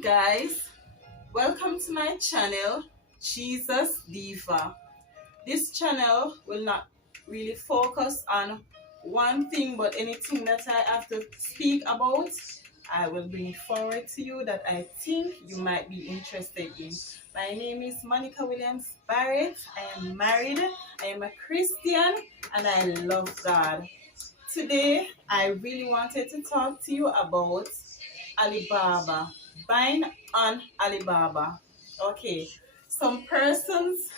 guys, welcome to my channel, Jesus Diva. This channel will not really focus on one thing, but anything that I have to speak about, I will bring it forward to you that I think you might be interested in. My name is Monica Williams Barrett. I am married, I am a Christian, and I love God. Today, I really wanted to talk to you about Alibaba, buying on Alibaba. Okay, some persons,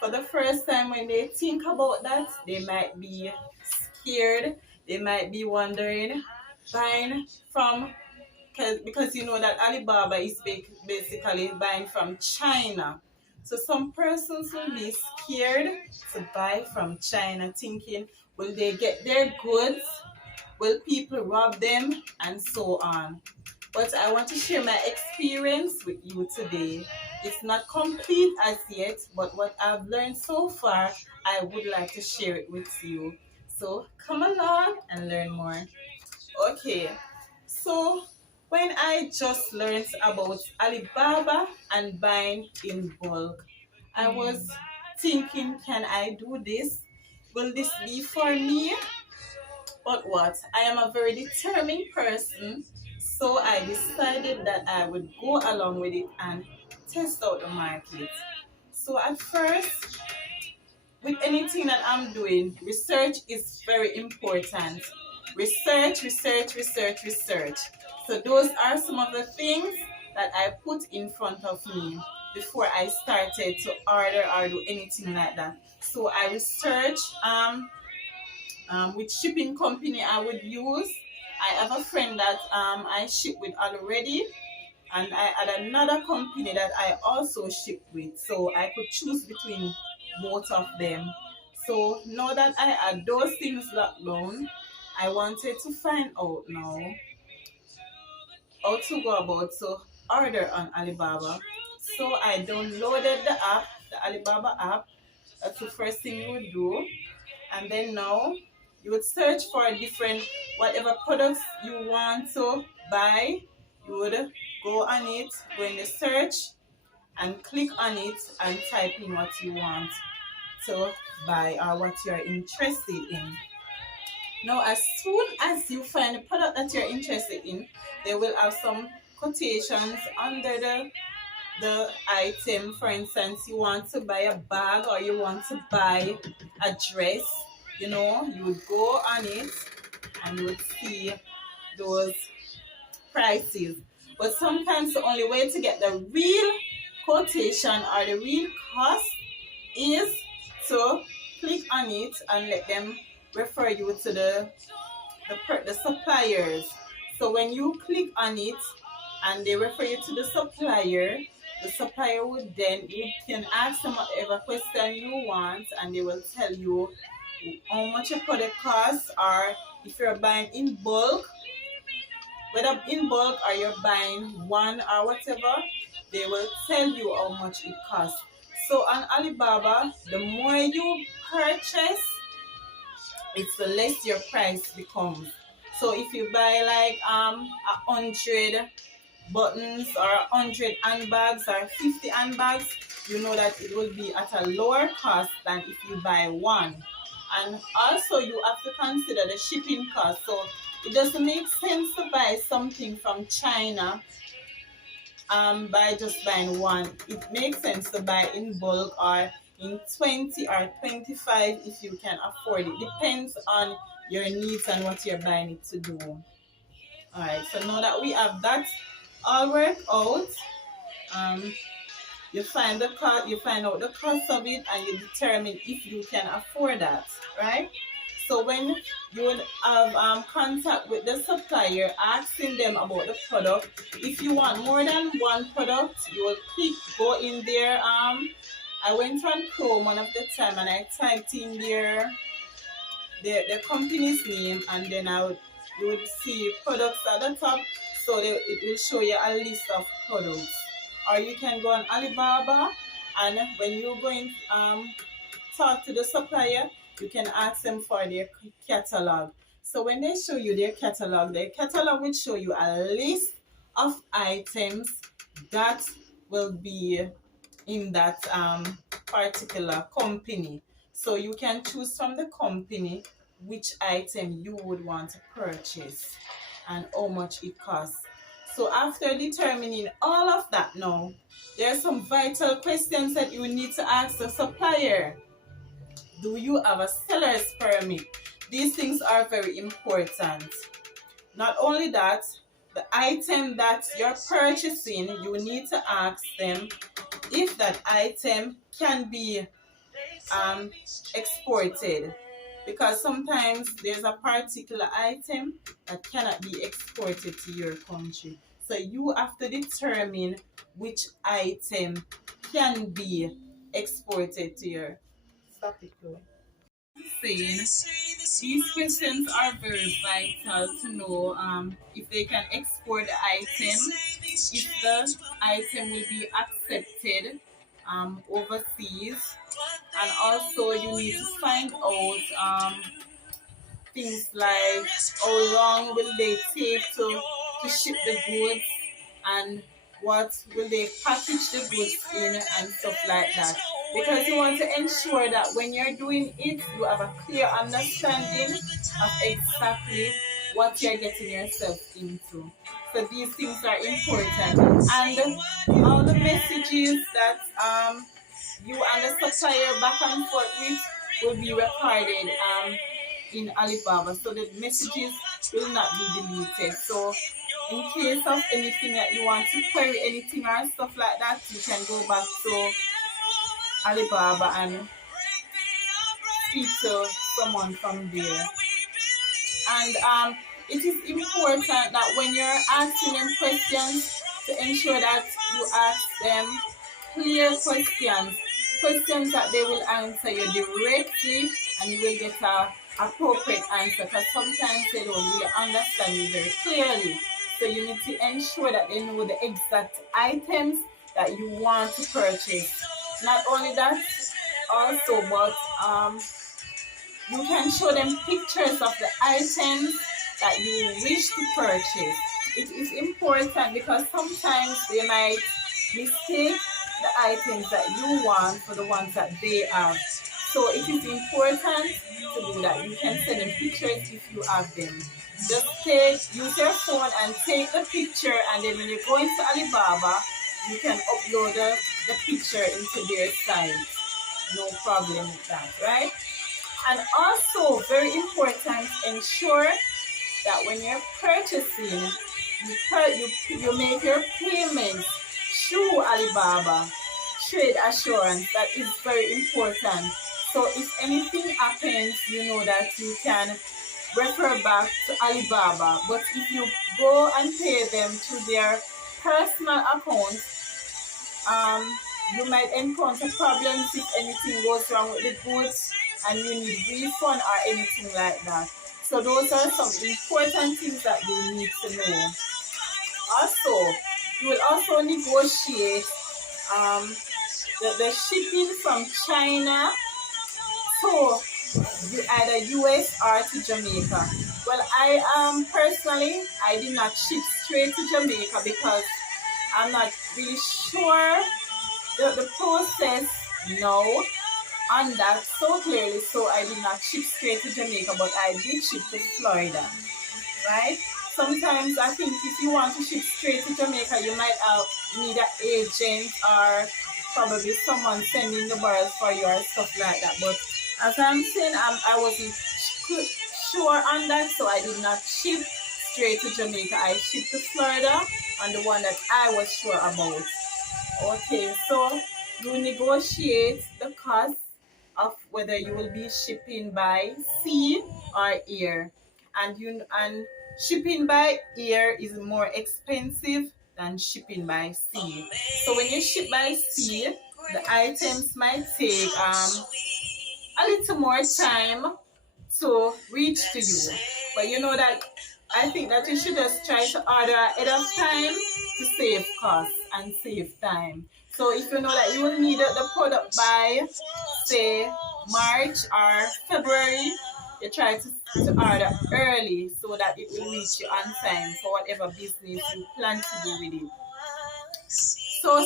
for the first time when they think about that, they might be scared, they might be wondering, buying from, because you know that Alibaba is basically buying from China. So some persons will be scared to buy from China, thinking, will they get their goods? Will people rob them? And so on. But I want to share my experience with you today. It's not complete as yet, but what I've learned so far, I would like to share it with you. So come along and learn more. Okay, so when I just learned about Alibaba and buying in bulk, I was thinking, can I do this? Will this be for me? But what? I am a very determined person, so I decided that I would go along with it and test out the market. So at first, with anything that I'm doing, research is very important. Research, research, research, research. So those are some of the things that I put in front of me before I started to order or do anything like that. So I research which shipping company I would use. I have a friend that I ship with already, and I had another company that I also ship with, so I could choose between both of them. So now that I had those things locked down, I wanted to find out now how to go about to order on Alibaba. So I downloaded the app, the Alibaba app. That's the first thing you would do. And then now you would search for different, whatever products you want to buy, you would go on it, go in the search and click on it and type in what you want to buy or what you're interested in. Now, as soon as you find the product that you're interested in, they will have some quotations under the item. For instance, you want to buy a bag or you want to buy a dress, you would go on it and you would see those prices. But sometimes the only way to get the real quotation or the real cost is to click on it and let them refer you to the suppliers. So when you click on it and they refer you to the supplier would then, you can ask them whatever question you want and they will tell you how much a product costs, or if you're buying in bulk, whether in bulk or you're buying one or whatever, they will tell you how much it costs. So on Alibaba, the more you purchase, it's the less your price becomes. So if you buy like 100 buttons or 100 handbags or 50 handbags, you know that it will be at a lower cost than if you buy one. And also you have to consider the shipping cost. So it doesn't make sense to buy something from China by just buying one. It makes sense to buy in bulk or in 20 or 25 if you can afford it. Depends on your needs and what you're buying it to do. Alright, so now that we have that all worked out, you find out the cost of it and you determine if you can afford that, right? So when you would have contact with the supplier, asking them about the product. If you want more than one product, you will go in there. I went on Chrome one of the time and I typed in their company's name, and then you would see products at the top, so it will show you a list of products. Or you can go on Alibaba, and when you go in talk to the supplier, you can ask them for their catalog. So when they show you their catalog will show you a list of items that will be in that particular company. So you can choose from the company which item you would want to purchase and how much it costs. So after determining all of that now, there are some vital questions that you need to ask the supplier. Do you have a seller's permit? These things are very important. Not only that, the item that you're purchasing, you need to ask them if that item can be exported, because sometimes there's a particular item that cannot be exported to your country. So you have to determine which item can be exported to your. Stop it, Chloe. Saying these questions are very vital to know if they can export the item, if the item will be accepted overseas, and also you need to find out things like how long will they take to ship the goods, and what will they package the goods in and stuff like that, because you want to ensure that when you're doing it you have a clear understanding of exactly what you're getting yourself into. So these things are important, and all the messages that you and the supplier back and forth with will be recorded in Alibaba, so the messages will not be deleted. So in case of anything that you want to query anything or stuff like that, you can go back to Alibaba and speak to someone from there. And it is important that when you're asking them questions, to ensure that you ask them clear questions that they will answer you directly, and you will get a appropriate answer, because sometimes they don't really understand you very clearly. So you need to ensure that they know the exact items that you want to purchase. Not only that, also, but you can show them pictures of the items that you wish to purchase. It is important because sometimes they might mistake the items that you want for the ones that they have. So it is important to do that. You can send them pictures if you have them. Just use your phone and take the picture, and then when you go into Alibaba, you can upload the picture into their site. No problem with that, right? And also, very important, ensure that when you're purchasing, you make your payments through Alibaba. Trade assurance, that is very important. So if anything happens, you know that you can refer back to Alibaba. But if you go and pay them through their personal account, you might encounter problems if anything goes wrong with the goods and you need refund or anything like that. So those are some important things that you need to know. Also, you will also negotiate the shipping from China to either US or to Jamaica. Well, I personally, I did not ship straight to Jamaica because I'm not really sure the process now on that so clearly, so I did not ship straight to Jamaica, but I did ship to Florida, right? Sometimes I think if you want to ship straight to Jamaica, you might need an agent or probably someone sending the barrels for you or stuff like that. But as I'm saying, I wasn't sure on that, so I did not ship straight to Jamaica. I shipped to Florida on the one that I was sure about. Okay, so you negotiate the cost of whether you will be shipping by sea or air, and shipping by air is more expensive than shipping by sea. So when you ship by sea, the items might take a little more time to reach to you. But you know that I think that you should just try to order ahead of time to save costs and save time. So if you know that you will need the product by, say, March or February, you try to order early so that it will reach you on time for whatever business you plan to do with it. So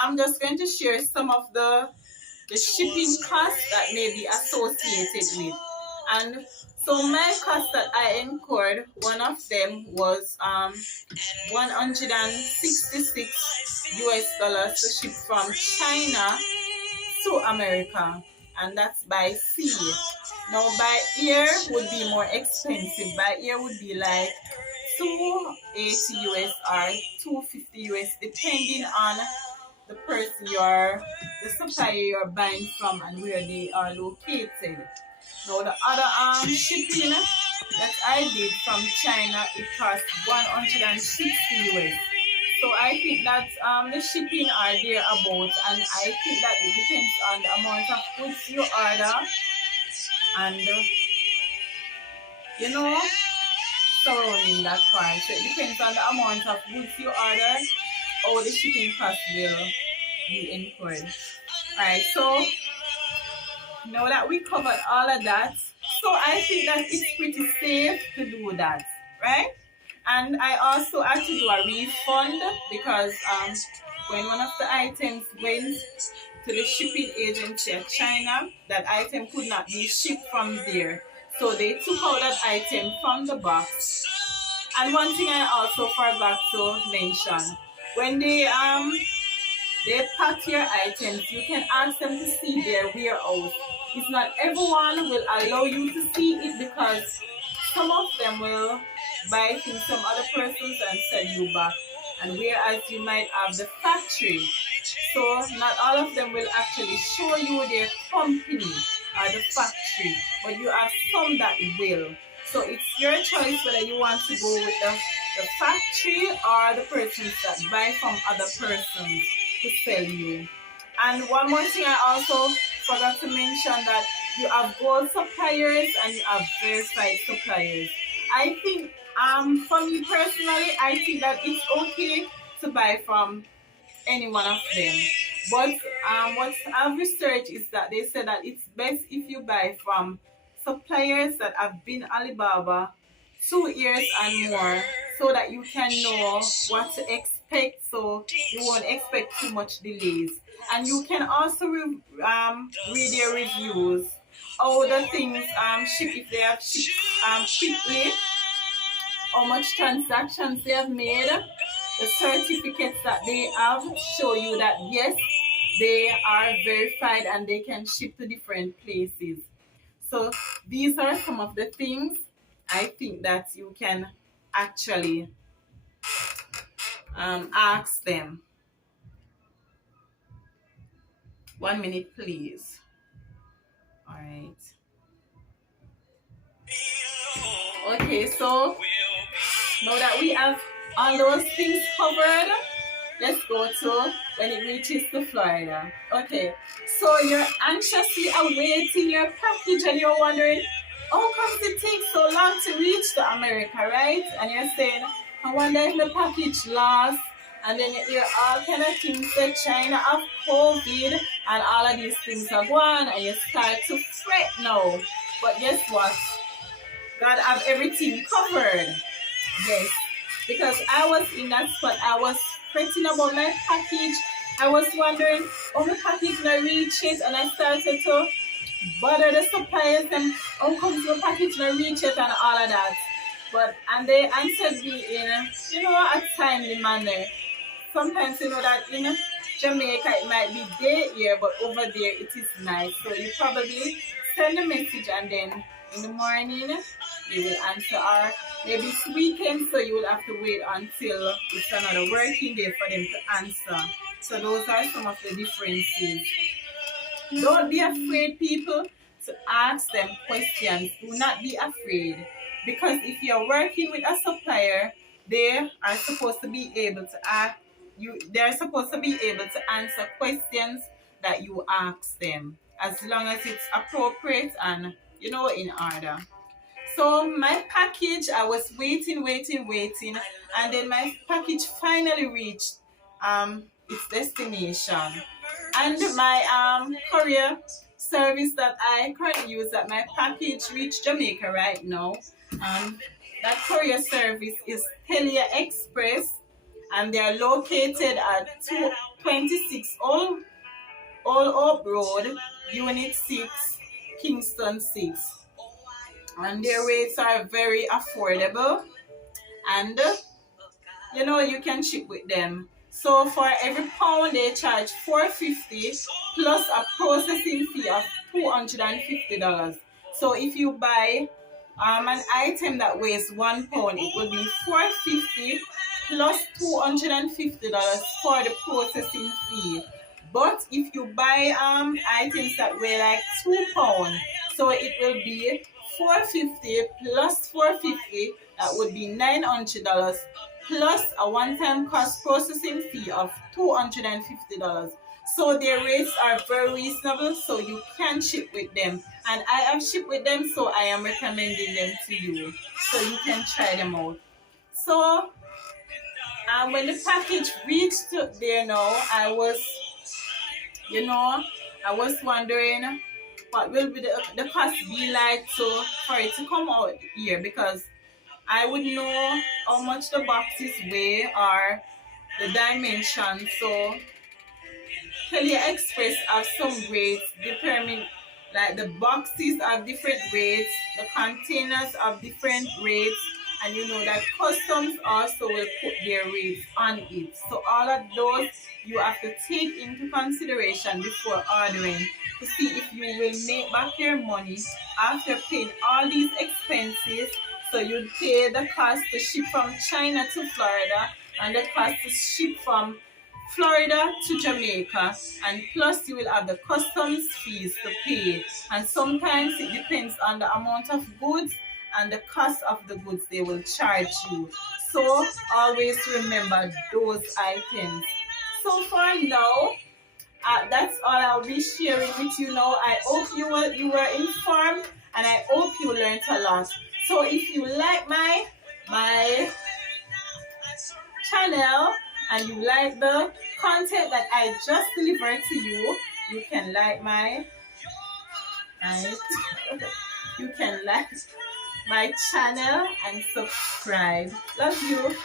I'm just going to share some of the shipping costs that may be associated with. And so my cost that I incurred, one of them was 166 US dollars to ship from China to America, and that's by sea. Now by air would be more expensive. By air would be like 280 US or 250 US, depending on the person the supplier you're buying from and where they are located. Now the other shipping that I did from China, it cost 160 US. So I think that the shipping are there about, and I think that it depends on the amount of goods you order, and you know, surrounding that part. So it depends on the amount of goods you order, or the shipping cost will be incurred. Alright, so now that we covered all of that, so I think that it's pretty safe to do that, right? And I also had to do a refund because when one of the items went to the shipping agency at China, that item could not be shipped from there. So they took out that item from the box. And one thing I also forgot to mention, when they pack your items, you can ask them to see their warehouse. It's not everyone will allow you to see it, because some of them will buy things from other persons and sell you back, and whereas you might have the factory, so not all of them will actually show you their company or the factory, but you have some that will. So it's your choice whether you want to go with the factory or the persons that buy from other persons to sell you. And one more thing I also forgot to mention, that you have gold suppliers and you have verified suppliers. I think for me personally, I think that it's okay to buy from any one of them. But what I've researched is that they say that it's best if you buy from suppliers that have been Alibaba 2 years and more, so that you can know what to expect, so you won't expect too much delays. And you can also read their reviews, how the things ship, if they have shipped quickly, how much transactions they have made. The certificates that they have show you that yes, they are verified and they can ship to different places. So these are some of the things I think that you can actually ask them. 1 minute, please. All right. Okay, so now that we have all those things covered, let's go to when it reaches to Florida. Okay, so you're anxiously awaiting your package and you're wondering, how comes it takes so long to reach to America, right? And you're saying, I wonder if the package lost. And then you hear all kind of things that China have COVID and all of these things are gone, and you start to fret now. But guess what? God have everything covered. Yes. Because I was in that spot, I was fretting about my package. I was wondering, oh, my package not reach it, and I started to bother the suppliers and how comes your package not reach it and all of that. And they answered me in a timely manner. Sometimes that in Jamaica it might be day here, but over there it is night. So you probably send a message and then in the morning they will answer, or maybe it's weekend, so you will have to wait until it's another working day for them to answer. So those are some of the differences. Don't be afraid, people, to ask them questions. Do not be afraid, because if you're working with a supplier, they are supposed to be able to they're supposed to be able to answer questions that you ask them, as long as it's appropriate and in order. So my package, I was waiting, and then my package finally reached its destination. And my courier service that I currently use, that my package reached Jamaica right now, that courier service is Telia Express, and they are located at 226 Old Oak Road, Unit 6, Kingston 6. And their rates are very affordable, and you can ship with them. So for every pound they charge $4.50 plus a processing fee of $250. So if you buy an item that weighs 1 pound, it will be $4.50 plus $250 for the processing fee. But if you buy items that weigh like 2 pounds, so it will be $4.50 plus $4.50, that would be $900 plus a one-time cost processing fee of $250. So their rates are very reasonable, so you can ship with them. And I have shipped with them, so I am recommending them to you, so you can try them out. So when the package reached there now, I was wondering what will be the cost be like for it to come out here, because I would know how much the boxes weigh or the dimensions. So AliExpress have some rates determined, like the boxes have different rates, the containers have different rates, and that customs also will put their rates on it. So all of those you have to take into consideration before ordering, to see if you will make back your money after paying all these expenses. So you pay the cost to ship from China to Florida, and the cost to ship from Florida to Jamaica, and plus you will have the customs fees to pay. And sometimes it depends on the amount of goods and the cost of the goods they will charge you. So always remember those items. So for now, that's all I'll be sharing with you now. I hope you were informed, and I hope you learned a lot. So if you like my channel and you like the content that I just delivered to you, you can like my channel and subscribe. Love you.